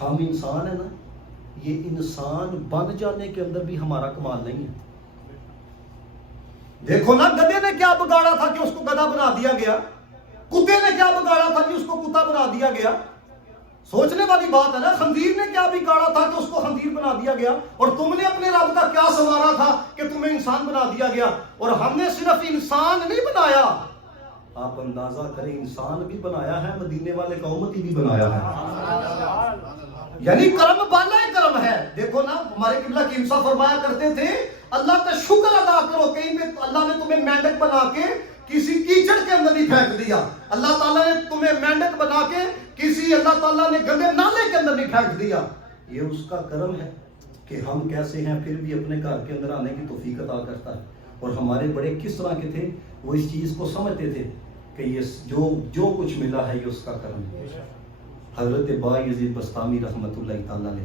ہم انسان ہیں نا، یہ انسان بن جانے کے اندر بھی ہمارا کمال نہیں ہے۔ دیکھو نا، گدھے نے کیا بگاڑا تھا کہ اس کو گدھا بنا دیا گیا؟ کتے نے کیا بگاڑا تھا کہ اس کو کتا بنا دیا گیا؟ سوچنے والی بات ہے نا۔ خنزیر نے کیا بگاڑا تھا کہ اس کو خنزیر بنا دیا گیا؟ اور تم نے اپنے رب کا کیا سنوارا تھا کہ تمہیں انسان بنا دیا گیا؟ اور ہم نے صرف انسان نہیں بنایا، آپ اندازہ کریں انسان بھی بنایا ہے، مدینے والے کا امتی بھی بنایا ہے، یعنی کرم بالا کرم ہے۔ دیکھو نا، ہمارے قبلہ قیمسا فرمایا کرتے تھے اللہ کا شکر ادا کرو، کہیں پہ اللہ نے تمہیں مینڈک بنا کے کسی کیچڑ کے اندر نہیں پھینک دیا، اللہ تعالیٰ نے تمہیں مینڈک بنا کے کسی اللہ تعالیٰ نے گندے نالے کے اندر نہیں پھینک دیا۔ یہ اس کا کرم ہے کہ ہم کیسے ہیں پھر بھی اپنے گھر کے اندر آنے کی توفیق عطا کرتا ہے۔ اور ہمارے بڑے کس طرح کے تھے، وہ اس چیز کو سمجھتے تھے کہ یہ جو کچھ ملا ہے یہ اس کا کرم ہے۔ حضرت بایزید بسطامی رحمۃ اللہ تعالیٰ نے،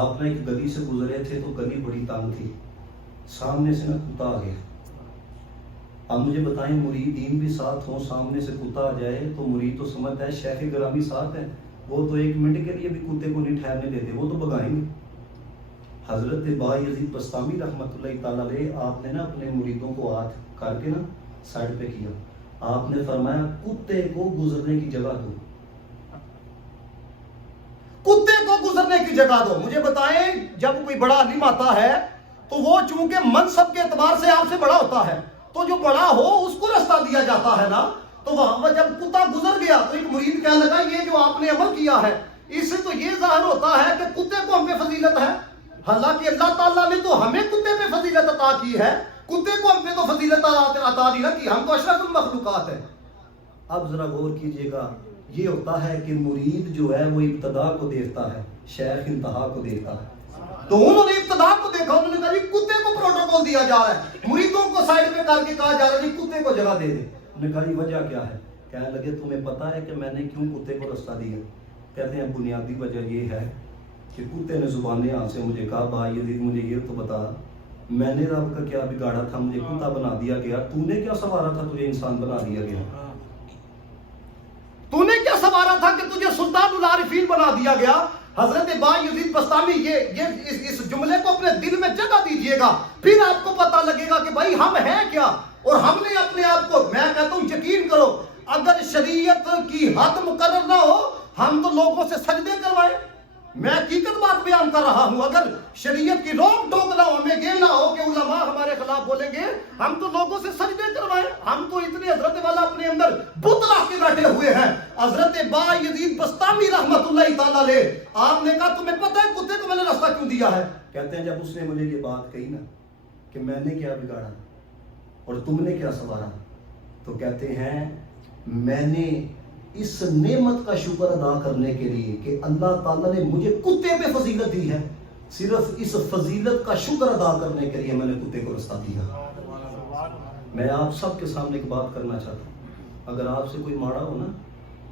آپ نے ایک گلی سے گزرے تھے تو گلی بڑی تنگ تھی، سامنے سے نہ کتا آ گیا۔ اب مجھے بتائیں، مریدین بھی ساتھ ہوں، سامنے سے کتا آ جائے تو مرید تو سمجھتا ہے شیخ گرامی ساتھ ہے، وہ تو ایک منٹ کے لیے بھی کتے کو نہیں ٹھہرنے دیتے، وہ تو بگائیں گے۔ حضرت بایزید بسطامی رحمۃ اللہ تعالیٰ علیہ، آپ نے نا اپنے مریدوں کو ہاتھ کر کے نا سائڈ پہ کیا، آپ نے فرمایا کتے کو گزرنے کی جگہ دو، کتے کو گزرنے کی جگہ دو۔ مجھے بتائیں، جب کوئی بڑا عالم آتا ہے تو وہ چونکہ منصب کے اعتبار سے آپ سے بڑا ہوتا ہے، تو جو بڑا ہو اس کو راستہ دیا جاتا ہے نا۔ تو وہاں پر جب کتا گزر گیا تو ایک مرید کہنے لگا یہ جو آپ نے عمل کیا ہے اس سے تو یہ ظاہر ہوتا ہے کہ کتے کو ہم پہ فضیلت ہے، حالانکہ اللہ تعالیٰ نے تو ہمیں کتے پہ فضیلت عطا کی ہے، کتے کو ہم پہ تو فضیلت عطا نہیں نہ کی، ہم تو اشرف المخلوقات ہیں۔ اب ذرا غور کیجئے گا، یہ ہوتا ہے کہ مرید جو ہے وہ ابتدا کو دیکھتا ہے، شیخ انتہا کو دیکھتا ہے۔ تو انہوں نے ابتدا کو دیکھا، انہوں نے کہا جی کتے کو پروٹوکول دیا جا رہا ہے، مریدوں کو سائڈ پہ کر کے کہا جا رہا ہے جی کتے کو جگہ دے دے۔ انہوں نے کہا جی وجہ کیا ہے؟ کہنے لگے تمہیں پتا ہے کہ میں نے کیوں کتے کو راستہ دیا؟ کہتے ہیں بنیادی وجہ یہ ہے کہ کتے نے زبان یہاں سے مجھے کہا بھائی یزید مجھے یہ تو بتا، میں نے رب کا کیا بگاڑا تھا، مجھے کتا بنا دیا گیا، تو نے کیا سنوارا تھا تجھے انسان بنا دیا گیا؟ تو نے کیا سنوارا تھا کہ تجھے سلطان العارفین بنا دیا گیا؟ حضرت بایزید بسطامی اس جملے کو اپنے دل میں جگہ دیجئے گا، پھر آپ کو پتہ لگے گا کہ بھائی ہم ہیں کیا، اور ہم نے اپنے آپ کو، میں کہتا ہوں یقین کرو اگر شریعت کی حد مقرر نہ ہو ہم تو لوگوں سے سجدے کروائیں۔ میں حقیقت بات بیان کر رہا ہوں، اگر شریعت کی روک ٹوک نہ ہو، ہمیں یہ نہ ہو کہ علماء ہمارے خلاف بولیں گے، ہم تو لوگوں سے سجدے کروائیں۔ ہم تو اتنے حضرت والا اپنے اندر بت رکھ کے بیٹھے ہوئے ہیں۔ حضرت بایزید بسطامی رحمت اللہ تعالیٰ علیہ، آپ نے کہا تمہیں پتہ ہے کتے کو میں نے راستہ کیوں دیا ہے؟ کہتے ہیں جب اس نے مجھے یہ بات کہی نا کہ میں نے کیا بگاڑا اور تم نے کیا سنوارا، تو کہتے ہیں میں نے اس نعمت کا شکر ادا کرنے کے لیے کہ اللہ تعالیٰ نے مجھے کتے پہ فضیلت دی ہے، صرف اس فضیلت کا شکر ادا کرنے کے لیے میں نے کتے کو راستہ دیا۔ میں آپ سب کے سامنے ایک بات کرنا چاہتا ہوں، اگر آپ سے کوئی ماڑا ہو نا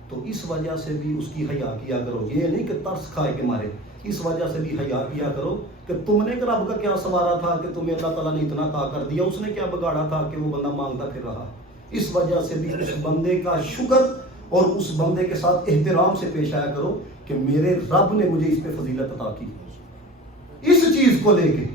تو اس وجہ سے بھی اس کی حیا کیا کرو، یہ نہیں کہ ترس کھائے کے مارے، اس وجہ سے بھی حیا کیا کرو کہ تم نے رب کا کیا سنوارا تھا کہ تمہیں اللہ تعالیٰ نے اتنا عطا کر دیا، اس نے کیا بگاڑا تھا کہ وہ بندہ مانگتا پھر رہا۔ اس وجہ سے بھی اس بندے کا شکر اور اس بندے کے ساتھ احترام سے پیش آیا کرو کہ میرے رب نے مجھے اس پہ فضیلت عطا کی، اس چیز کو لے کے۔